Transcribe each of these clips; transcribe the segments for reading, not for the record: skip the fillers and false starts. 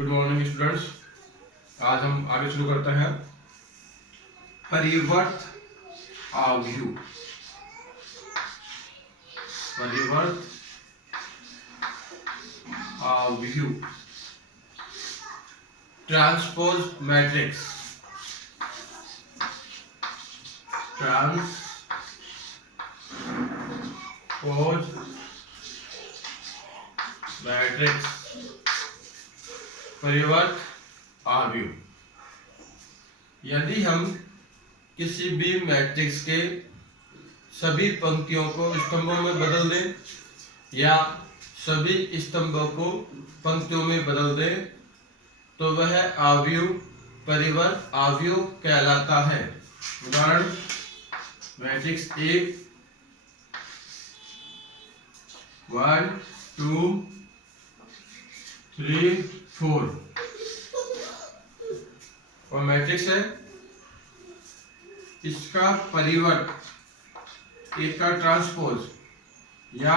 Good morning students. आज हम आगे शुरू करते हैं परिवर्त आव्यूह। परिवर्त आव्यूह ट्रांसपोज मैट्रिक्स। ट्रांसपोज मैट्रिक्स परिवर्त आव्यूह। यदि हम किसी भी मैट्रिक्स के सभी पंक्तियों को स्तंभों में बदल दें या सभी स्तंभों को पंक्तियों में बदल दें तो वह आव्यूह परिवर्त आव्यूह कहलाता है। उदाहरण मैट्रिक्स A 1 2 3 4 और मैट्रिक्स है, इसका परिवर्त एक का ट्रांसपोज या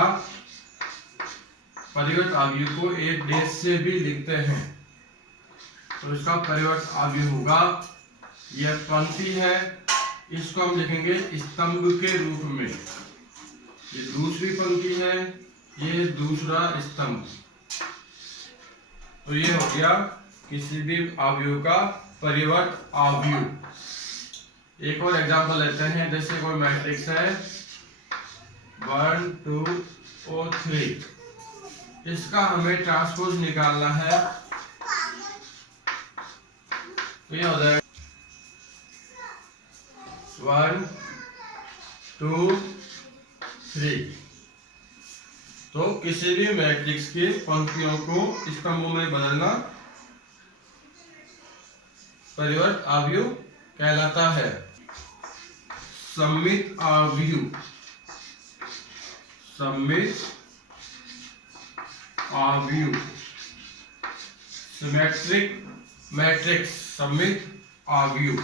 परिवर्त आव्यूह को एक डैश से भी लिखते हैं तो इसका परिवर्त आव्यूह होगा। यह पंक्ति है, इसको हम लिखेंगे स्तंभ के रूप में। ये दूसरी पंक्ति है, ये दूसरा स्तंभ। तो ये हो गया किसी भी आव्यूह का परिवर्त आव्यूह। एक और एग्जांपल लेते हैं, जैसे कोई मैट्रिक्स है 1 2 और 3, इसका हमें ट्रांसपोज निकालना है तो ये हो जाएगा 1 2 3। तो किसी भी मैट्रिक्स की पंक्तियों को स्तंभों में बदलना परिवर्त आव्यूह कहलाता है। सममित आव्यूह। सममित आव्यूह सिमेट्रिक मैट्रिक्स। सममित आव्यूह।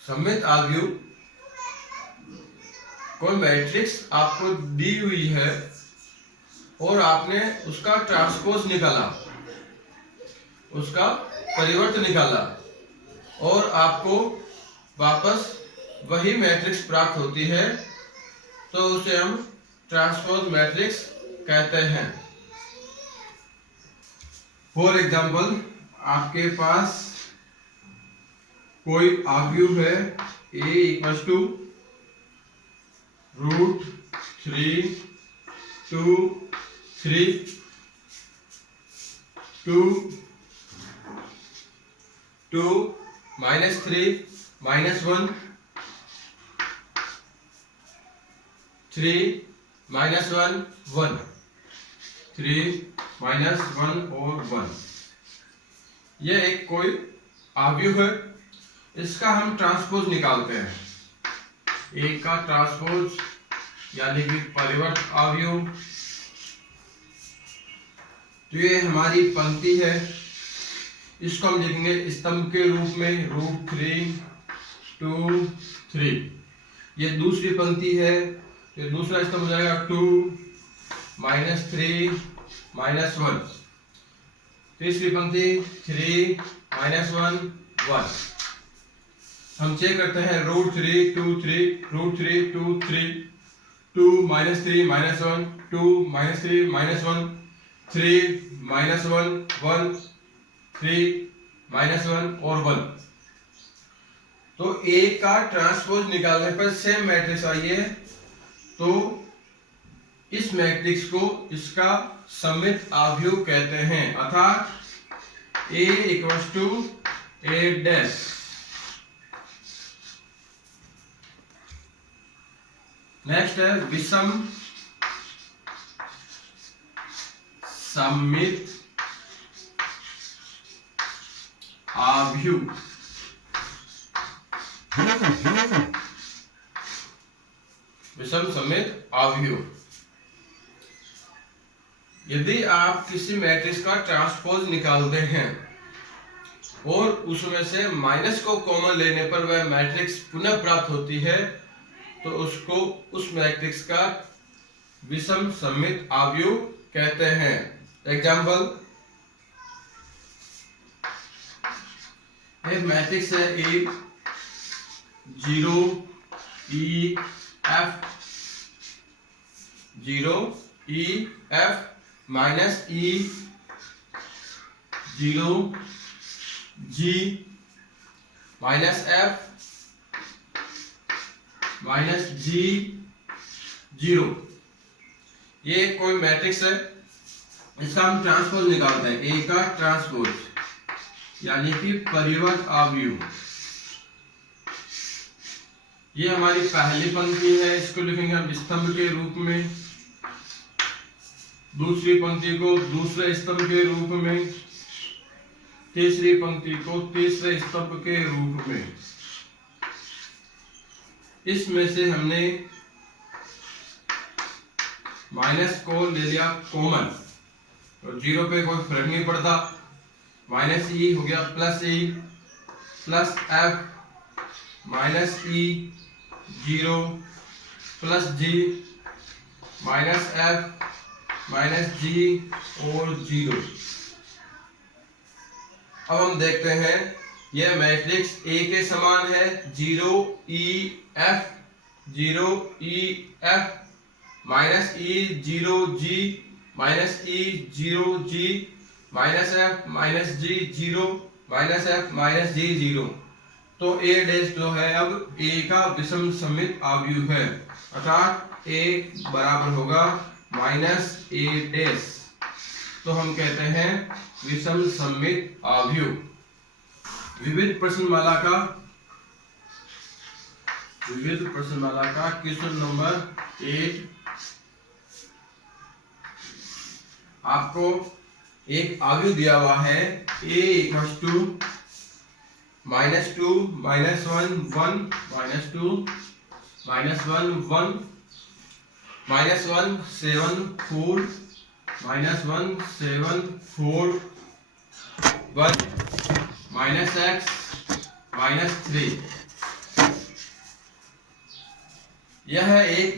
सममित आव्यूह कोई मैट्रिक्स आपको दी हुई है और आपने उसका ट्रांसपोज निकाला, उसका परिवर्त निकाला और आपको वापस वही मैट्रिक्स प्राप्त होती है तो उसे हम ट्रांसपोज मैट्रिक्स कहते हैं। फॉर एग्जाम्पल, आपके पास कोई आव्यूह है A = √3 2 3 2 2 -3 -1 3 -1 1 3 -1 और 1। यह एक कोई आव्यूह है, इसका हम ट्रांसपोज निकालते हैं। एक का ट्रांसपोज यानी कि परिवर्त आव्यूह। तो ये हमारी पंक्ति है, इसको हम लिखेंगे स्तंभ के रूप में √3 2 3। ये दूसरी पंक्ति है, ये दूसरा स्तंभ हो जाएगा 2 -3 -1। तीसरी पंक्ति 3 -1 1। हम चेक करते हैं √3 2 3 √3 2 3 2 -3 -1 2 -3 -1 3 -1 1 3 -1 और 1। तो A का ट्रांसपोज निकालने पर सेम मैट्रिक्स आई है तो इस मैट्रिक्स को इसका सममित आव्यूह कहते हैं, अर्थात A = A'। नेक्स्ट है विषम सममित आव्यूह। विषम सममित आव्यूह। यदि आप किसी मैट्रिक्स का ट्रांसपोज निकालते हैं और उसमें से माइनस को कॉमन लेने पर वह मैट्रिक्स पुनः प्राप्त होती है तो उसको उस मैट्रिक्स का विषम सममित आव्यूह कहते हैं। एग्जाम्पल, एक मैट्रिक्स है ए 0 E F 0 E F minus E 0 G minus F minus G 0। ये कोई मैट्रिक्स है, इसका हम ट्रांसपोज निकालते हैं, ए का ट्रांसपोज यानी कि परिवर्त अवयव। ये हमारी पहली पंक्ति है, इसको लिखेंगे हम स्तंभ के रूप में, दूसरी पंक्ति को दूसरे स्तंभ के रूप में, तीसरी पंक्ति को तीसरे स्तंभ के रूप में। इसमें से हमने माइनस को ले लिया कॉमन, तो 0 पे कोई फर्क नहीं पड़ता, माइनस ई हो गया plus E plus F minus E 0 plus G minus F minus G और 0। अब हम देखते हैं, यह मैट्रिक्स ए के समान है, 0 ई एफ माइनस ई 0 जी माइनस ई 0 जी माइनस एफ माइनस जी 0 माइनस एफ माइनस जी 0। तो ए डैश जो है अब ए का विषम सममित अवयव है, अर्थात ए बराबर होगा माइनस ए डैश। तो हम कहते हैं विषम सममित अवयव। विविध प्रश्नमाला का क्वेश्चन नंबर 8। आपको एक अवयव दिया हुआ है a इक्वल्स टू -2 -1 1 -2 -1 1 -1 7 4 -1 7 4 1 -x -3। यह एक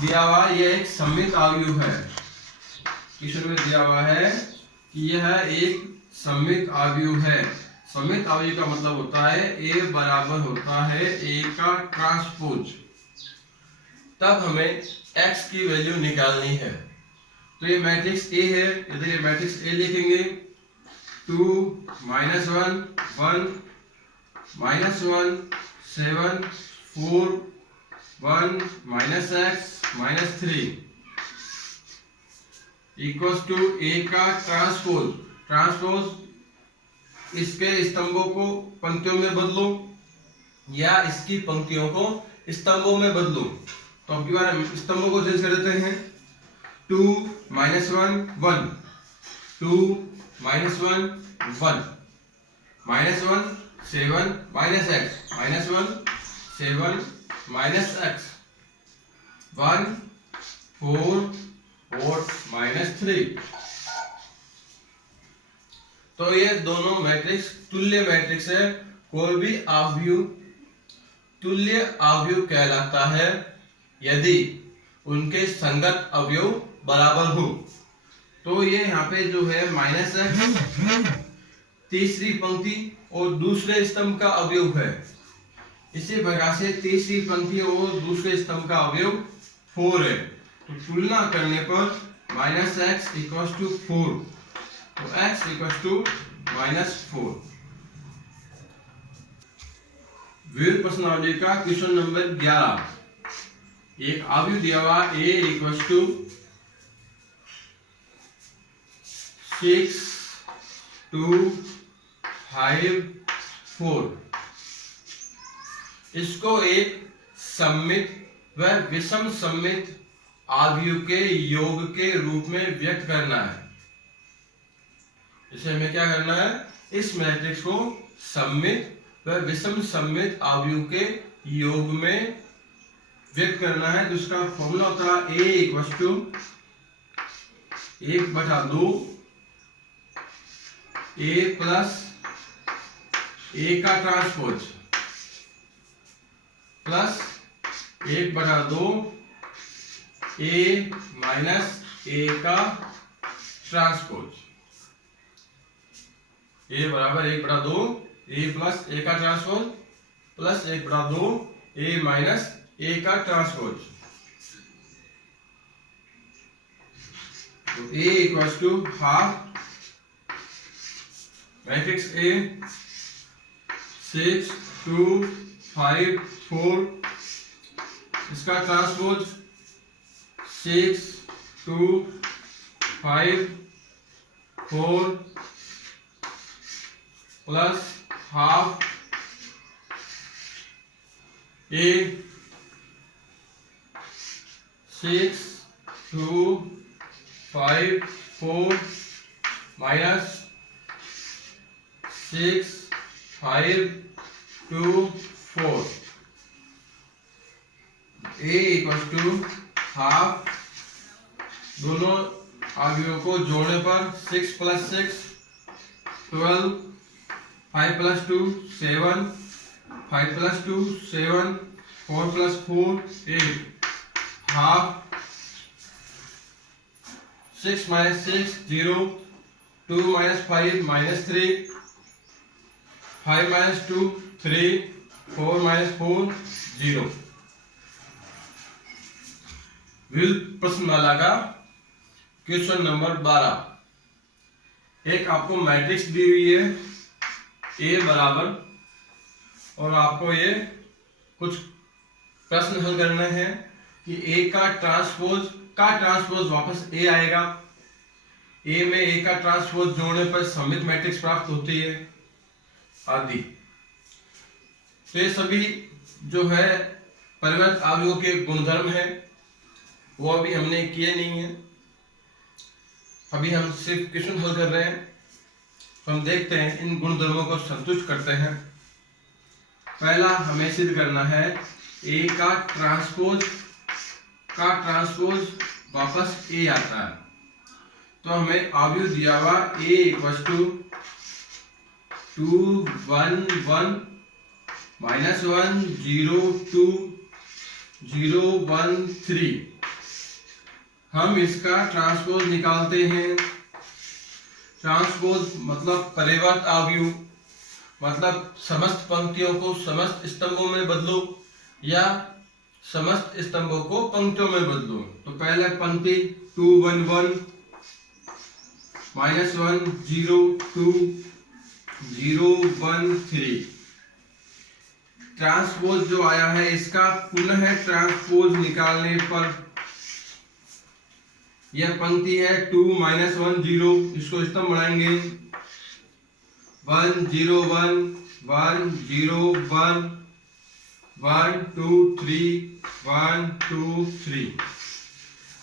दिया हुआ, यह एक सममित अवयव है। क्वेश्चन में दिया हुआ है कि यह एक सममित अवयव है। सममित अवयव का मतलब होता है a बराबर होता है a का ट्रांसपोज। तब हमें x की वैल्यू निकालनी है। तो ये मैट्रिक्स A है, इधर ये मैट्रिक्स A लिखेंगे, 2 -1 1 -1 7 4 1 -x -3 इक्वल्स टू ए का ट्रांसपोज। इसके स्तंभों को पंक्तियों में बदलो या इसकी पंक्तियों को स्तंभों में बदलो। तो अब की बार हम स्तंभों को चेंज कर देते हैं, 2 -1 1 2 -1 1 -1 7 -x -1 7 -x 1 4 और -3। तो ये दोनों मैट्रिक्स तुल्य मैट्रिक्स है। कोई भी अवयव तुल्य अवयव कहलाता है यदि उनके संगत अवयव बराबर हो। तो ये यहाँ पे जो है -x तीसरी पंक्ति और दूसरे स्तंभ का अवयव है। इसी प्रकार से तीसरी पंक्ति और दूसरे स्तंभ का अवयव 4 है। तो तुलना करने पर -x इक्वल्स टू 4, तो x इक्वल्स टू -4। विविध प्रश्नावली का क्वेश्चन नंबर 11। एक अवयव दिया हुआ a इक्वल्स टू 6 2 5 4। इसको एक सममित व विषम सममित अवयव के योग के रूप में व्यक्त करना है। इसे हमें क्या करना है, इस मैट्रिक्स को सममित व विषम सममित अवयव के योग में व्यक्त करना है। तो इसका फॉर्मूला होता है a equals to 1/2 a plus a का transpose plus 1/2 a minus a का ट्रांसपोज। ए बराबर 1/2 ए प्लस ए का transpose plus 1/2 A minus A का ट्रांसपोज। तो A equals to half matrix A 6 2 5 4, इसका transpose 6 2 5 4 plus half A 6 2 5 4 minus 6 5 2 4। A equals to half, दोनों अवयवों को जोड़ने पर 6 + 6 12, 5 + 2 7, 5 + 2 7, 4 + 4 8, हाफ 6 - 6 0, 2 - 5 -3, 5 - 2 3, 4 - 4 0। प्रश्नमाला का क्वेश्चन नंबर 12। एक आपको मैट्रिक्स दी हुई है ए बराबर, और आपको ये कुछ प्रश्न हल करने हैं कि ए का ट्रांसपोज वापस ए आएगा, ए में ए का ट्रांसपोज जोड़ने पर सममित मैट्रिक्स प्राप्त होती है आदि। तो ये सभी जो है परिवर्त अवयवों के गुणधर्म है, वो अभी हमने किए नहीं है, अभी हम सिर्फ क्वेश्चन हल कर रहे हैं। तो हम देखते हैं इन गुणधर्मों को संतुष्ट करते हैं। पहला हमें सिद्ध करना है ए का ट्रांसपोज वापस ए आता है। तो हमें अवयव दिया हुआ ए इक्वल्स टू 2 1 1 -1 0 2 0 1 3। हम इसका ट्रांसपोज निकालते हैं। ट्रांसपोज मतलब परिवर्त अवयव, मतलब समस्त पंक्तियों को समस्त स्तंभों में बदलो या समस्त स्तंभों को पंक्तियों में बदलो। तो पहले पंक्ति 2 1 1 -1 0 2 0 1 3। ट्रांसपोज जो आया है इसका पुनः ट्रांसपोज निकालने पर यह पंक्ति है 2 -1 0, इसको स्तंभ बनाएंगे 1 0 1 1 0 1 1 2 3 1 2 3।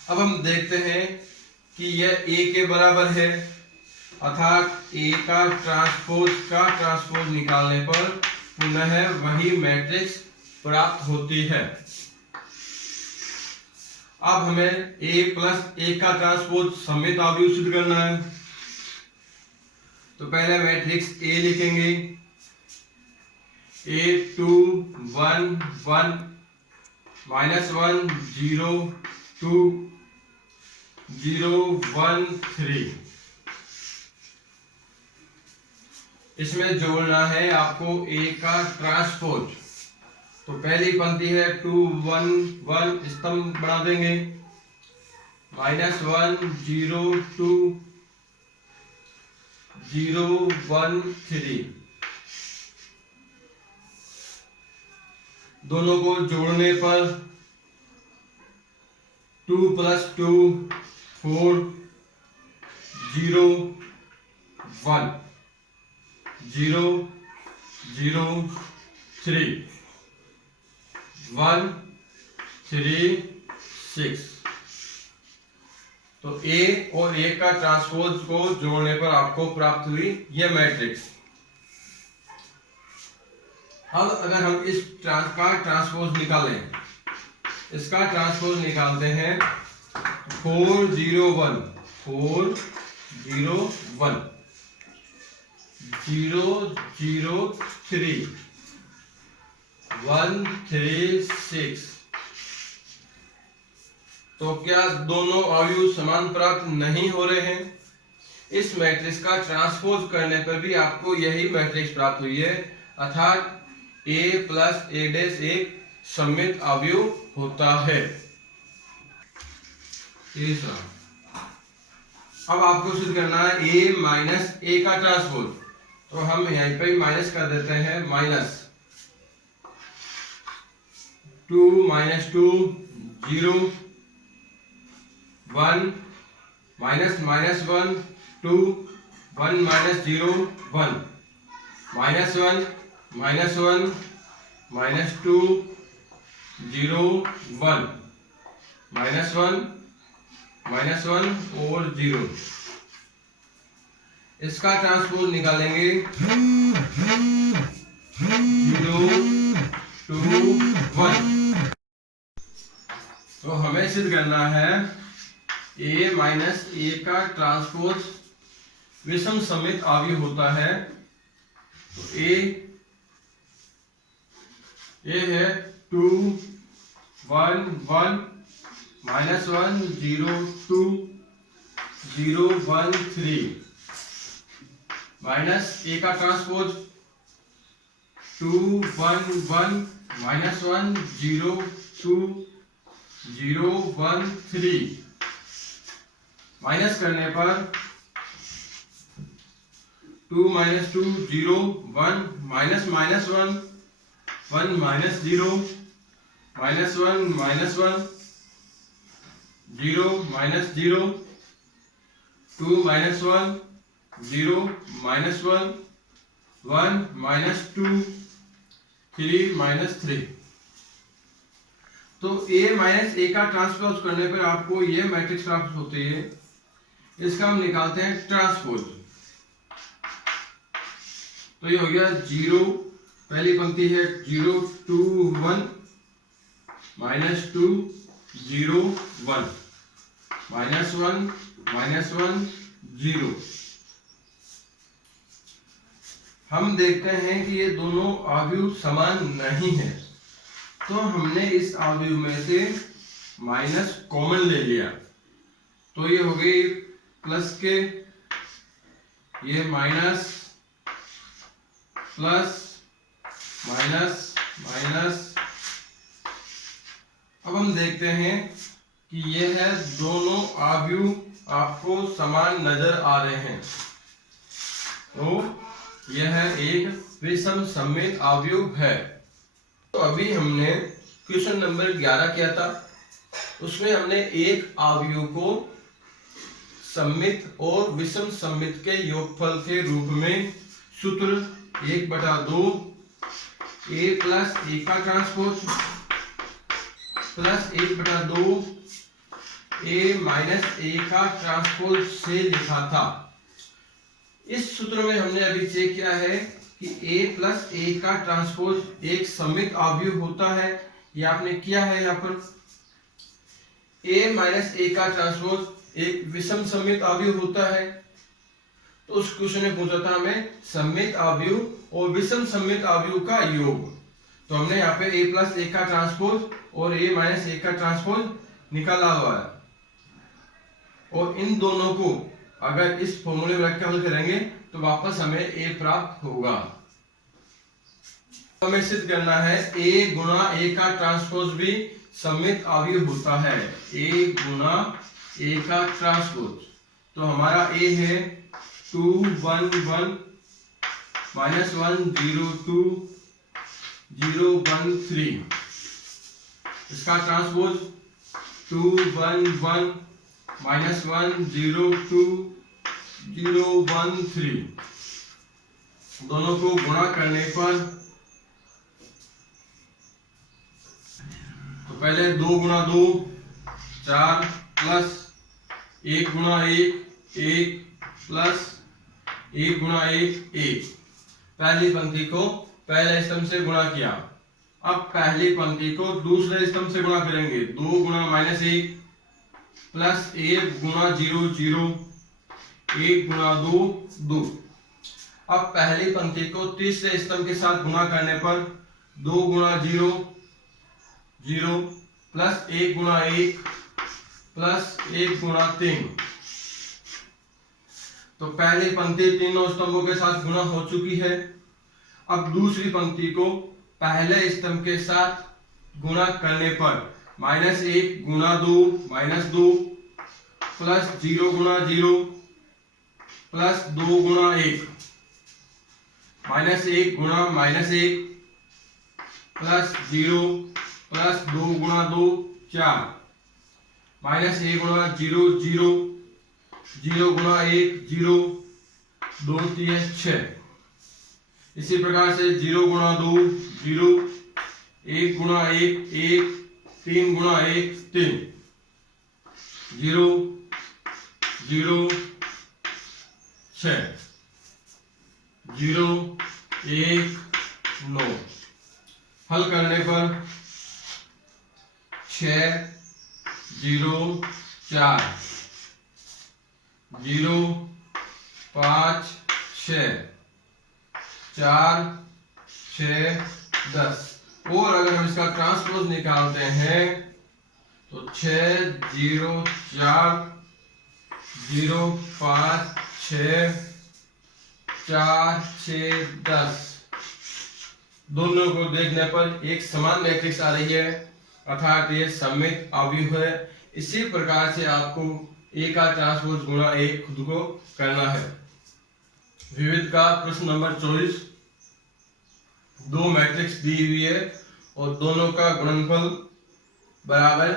अब हम देखते हैं कि यह ए के बराबर है, अर्थात ए का ट्रांसपोज निकालने पर पुनः वही मैट्रिक्स प्राप्त होती है। अब हमें ए प्लस ए का ट्रांसपोज सममित अवयव सिद्ध करना है। तो पहले मैट्रिक्स ए लिखेंगे, ए 2 1 1 -1 0 2 0 1 3। इसमें जोड़ना है आपको ए का ट्रांसपोज। तो पहली पंक्ति है 2 1 1, स्तंभ बना देंगे -1 0 2 0 1 3। दोनों को जोड़ने पर 2 + 2 4 0 1 0 0 3 1 3 6। तो ए और ए का ट्रांसपोज को जोड़ने पर आपको प्राप्त हुई यह मैट्रिक्स। अब अगर हम इस ट्रांसपोज निकालें, इसका ट्रांसपोज निकालते हैं 4 0 1 4 0 1 0 0 3 1 3 6। तो क्या दोनों अवयव समान प्राप्त नहीं हो रहे हैं? इस मैट्रिक्स का ट्रांसपोज करने पर भी आपको यही मैट्रिक्स प्राप्त हुई है, अर्थात A प्लस A डैश एक सममित अवयव होता है। तीसरा, अब आपको सिद्ध करना है A माइनस A का ट्रांसपोज, तो हम यहीं पे माइनस कर देते हैं, minus 2 minus 2 0 1 minus minus 1 2 1 minus 0 1 minus 1 minus 1 minus 2 0 1 minus 1 minus 1 और 0। इसका ट्रांसपोज निकालेंगे 0 2 1। तो हमें सिद्ध करना है A माइनस A का ट्रांसपोज विषम सममित अवयव होता है। तो A है 2 1 1 माइनस 1 0 2 0 1 3 माइनस A का ट्रांसपोज 2 1 1 माइनस 1 0 2 0 1 3 माइनस करने पर 2 minus 2 0 1 minus minus 1 1 minus 0 minus 1 minus 1 0 minus 0 2 minus 1 0 minus 1 1 minus 2 3 minus 3। तो A माइनस A का ट्रांसपोज करने पर आपको ये मैट्रिक्स प्राप्त होती है। इसका हम निकालते हैं ट्रांसपोज। तो ये हो गया 0, पहली पंक्ति है 0 2 1 माइनस 2 0 1 माइनस 1 माइनस 1 0। हम देखते हैं कि ये दोनों अवयव समान नहीं है, तो हमने इस अवयव में से माइनस कॉमन ले लिया। तो ये हो गई प्लस के, ये माइनस प्लस माइनस माइनस। अब हम देखते हैं कि ये है दोनों अवयव आपको समान नजर आ रहे हैं, तो यह एक विषम सममित अवयव है। तो अभी हमने क्वेश्चन नंबर 11 किया था, उसमें हमने एक अवयव को सममित और विषम सममित के योगफल के रूप में सूत्र 1/2 A प्लस A का transpose plus 1/2 A minus A का ट्रांसपोज से लिखा था। इस सूत्र में हमने अभी चेक किया है कि A प्लस A का ट्रांसपोज एक सममित अवयव होता है, ये आपने किया है। यहाँ पर A माइनस A का ट्रांसपोज एक विषम सममित अवयव होता है। तो उस क्वेश्चन में पूछा था हमें सममित अवयव और विषम सममित अवयव का योग। तो हमने यहाँ पे A प्लस A का ट्रांसपोज और A माइनस A का ट्रांसपोज निकाला हुआ है, और इन दोनों को अगर इस फॉर्मूले में रख के हल करेंगे तो वापस हमें A प्राप्त होगा। हमें सिद्ध करना है A गुणा A का ट्रांसपोज भी सममित अवयव होता है। A गुणा A का ट्रांसपोज, तो हमारा A है 2 1 1 माइनस 1 0 2 0 1 3। इसका ट्रांसपोज 2 1 1 माइनस 1 0 2 0 1 3। दोनों को गुणा करने पर तो पहले 2 गुणा 2 4 प्लस 1 गुणा 1 1 प्लस 1 गुणा 1 1। पहली पंक्ति को पहले स्तंभ से गुणा किया, अब पहली पंक्ति को दूसरे स्तंभ से गुणा करेंगे। 2 गुणा माइनस 1 प्लस 1 गुणा 0 0 1 गुणा 2 2। अब पहली पंक्ति को तीसरे स्तंभ के साथ गुणा करने पर 2 गुणा 0 0 प्लस 1 गुणा 1 प्लस 1 गुणा 3। तो पहली पंक्ति तीनों स्तंभों के साथ गुणा हो चुकी है। अब दूसरी पंक्ति को पहले स्तंभ के साथ गुणा करने पर -1 गुणा 2 -2 प्लस 0 गुणा 0 प्लस 2 गुणा 1 -1 गुणा -1 प्लस 0 प्लस 2 गुणा 2 4 -1 गुणा 0 0 0 गुणा 1 0 2 3 6। इसी प्रकार से 0 गुणा 2 0 1 गुणा 1 1 3 गुणा 1 3 0 0 6 0 1 9। हल करने पर 6 0 4 0 5 6 4 6 10। और अगर हम इसका ट्रांसपोज निकालते हैं तो 6 0 4 0 5 6 4 6 10 दोनों को देखने पर एक समान मैट्रिक्स आ रही है, अर्थात ये सममित अवयव है। इसी प्रकार से आपको ए का ट्रांसपोज गुणा ए खुद को करना है। विविध का प्रश्न नंबर 24, दो मैट्रिक्स दी हुई है और दोनों का गुणनफल बराबर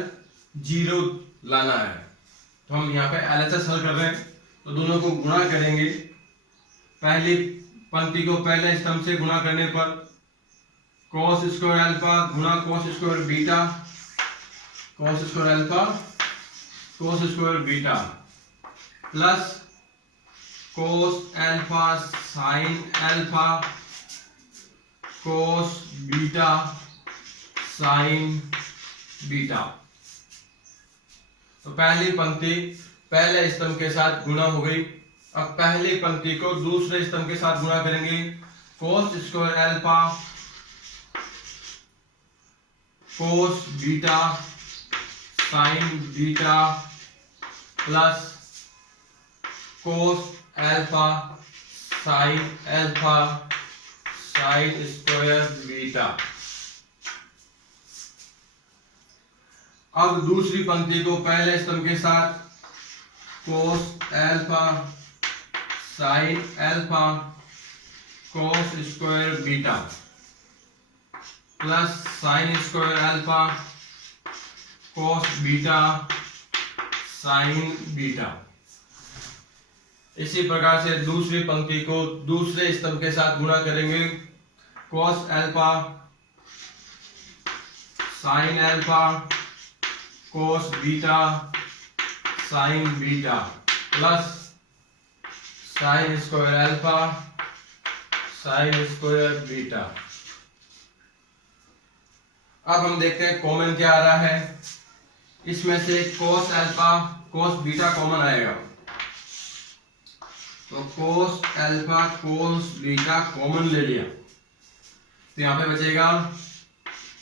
0 लाना है। तो हम यहाँ पे एलएचएस हल कर रहे हैं, तो दोनों को गुणा करेंगे। पहली पंक्ति को पहले स्तंभ से गुणा करने पर cos स्क्वायर अल्फा गुणा cos square beta, cos square alpha cos square beta plus cos alpha sin alpha cos beta sin beta. तो पहली पंक्ति पहले स्तंभ के साथ गुणा हो गई। अब पहली पंक्ति को दूसरे स्तंभ के साथ गुणा करेंगे। cos square alpha cos beta sin beta plus cos alpha sin alpha sin square beta. अब दूसरी पंक्ति को पहले स्तंभ के साथ cos alpha sin alpha cos square beta plus sin square alpha cos beta sin beta. इसी प्रकार से दूसरी पंक्ति को दूसरे स्तंभ के साथ गुणा करेंगे। cos alpha sin alpha cos beta sin beta plus sin square alpha sin square beta. अब हम देखते हैं कॉमन क्या आ रहा है। इसमें से cos alpha cos beta common आएगा, तो cos alpha cos beta common ले लिया, तो यहां पे बचेगा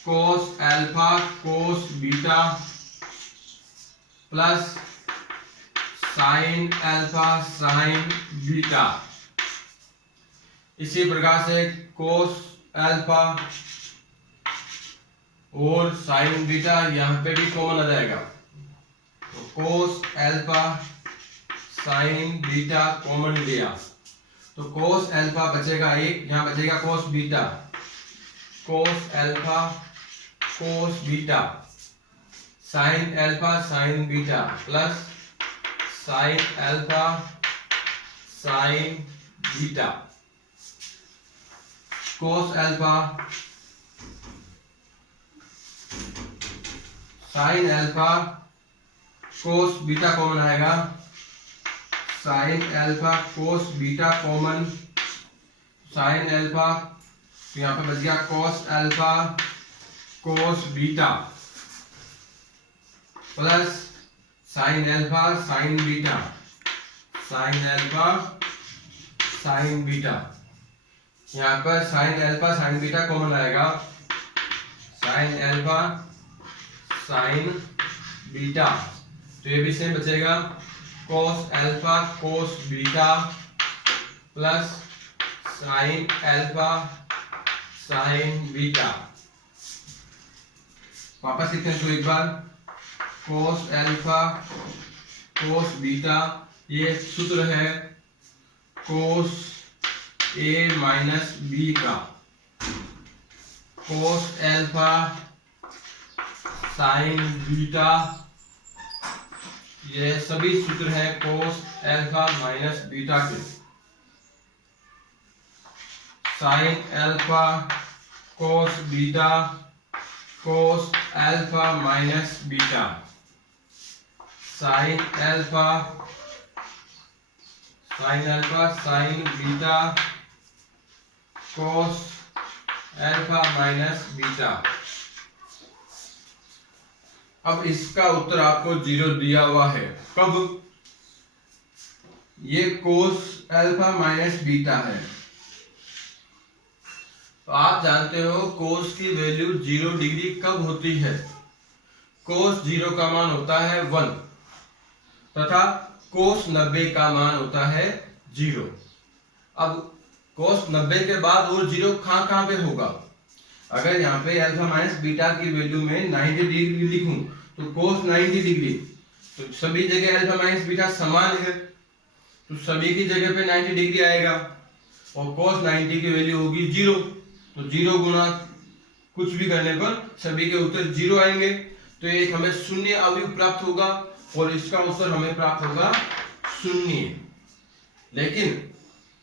cos alpha cos beta plus sin alpha sin beta. इसी प्रकार से cos अल्फा और sin बीटा यहाँ पे भी कॉमन आ जाएगा, तो cos alpha sin beta common लिया, तो cos अल्फा बचेगा 1, यहाँ बचेगा cos beta, cos alpha cos beta sin alpha sin beta plus sin alpha sin beta. cos alpha sin alpha cos beta common आएगा, sin alpha cos beta common, sin alpha यहाँ पे बच गया cos alpha cos beta plus sin alpha sin beta, sin alpha sin beta. यहाँ पर sin alpha sin beta common आएगा, sin alpha sin beta, तो ये भी सेम बचेगा cos alpha cos beta plus sine alpha sign beta. वापस लिखते हैं तो एक बार, कोस अल्फा कोस बीटा, ये सूत्र है कोस ए माइनस बी का, कोस अल्फा साइन बीटा, ये सभी सूत्र है कोस अल्फा माइनस बीटा के। Sine alpha cos beta cos alpha minus beta, sine alpha sign beta cos alpha minus beta. अब इसका उत्तर आपको 0 दिया हुआ है। कब? ये कोस अल्फा माइनस बीटा है, तो आप जानते हो कोस की वैल्यू 0 डिग्री कब होती है? कोस 0 का मान होता है 1 तथा कोस 90 का मान होता है 0। अब कोस 90 के बाद वो 0 कहाँ पे होगा? अगर यहाँ पे अल्फा माइनस बीटा की वैल्यू में 90 डिग्री लिखूं तो कोस 90 डिग्री, तो सभी जगह अल्फा माइनस बीटा समान है, तो सभी की जगह पे 90 डिग्री आएगा और कोस 90 की वैल्यू होगी 0, तो 0 गुना कुछ भी करने पर सभी के उत्तर 0 आएंगे। तो एक हमें शून्य अवयव प्राप्त होगा और इसका उत्तर हमें प्राप्त होगा 0। लेकिन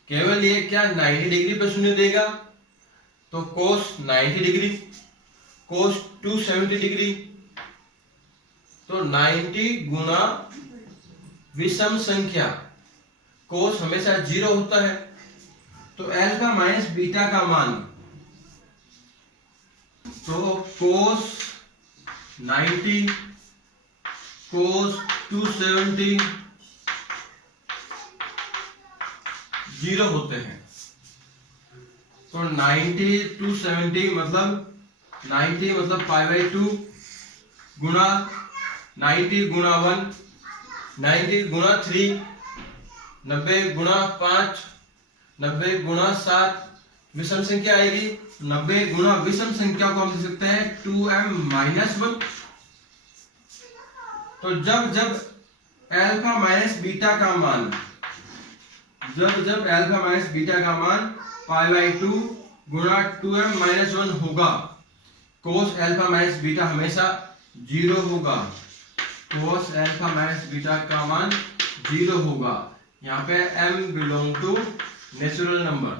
केवल ये क्या 90 डिग्री पर शून्य देगा? तो कोस 90 डिग्री, कोस 270 डिग्री, तो 90 गुना विषम संख्या, कोस हमेशा 0 होता है, तो अल्फा माइनस बीटा का मान, तो कोस 90 कोस 270 0 होते हैं। तो 90 270 मतलब 90 मतलब π/2 गुना 90 गुना 1, 90 गुना 3, 90 गुना 5, 90 गुना 7, विषम संख्या आएगी। 90 गुना विषम संख्या को हम लिख सकते हैं 2m-1। तो जब अल्फा माइनस बीटा का मान, जब अल्फा माइनस बीटा का मान π/2 गुना 2m-1 होगा, कोस अल्फा माइनस बीटा हमेशा 0 होगा। कोस अल्फा माइनस बीटा का मान 0 होगा। यहाँ पे m belong to natural number,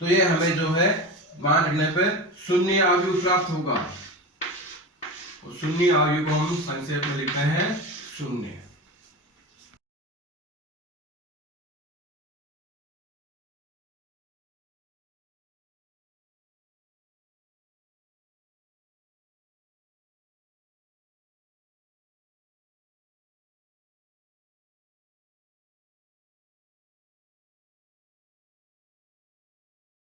तो ये हमें जो है मान रखने पर शून्य अवयव प्राप्त होगा। शून्य अवयव को हम संक्षेप में लिखते हैं 0।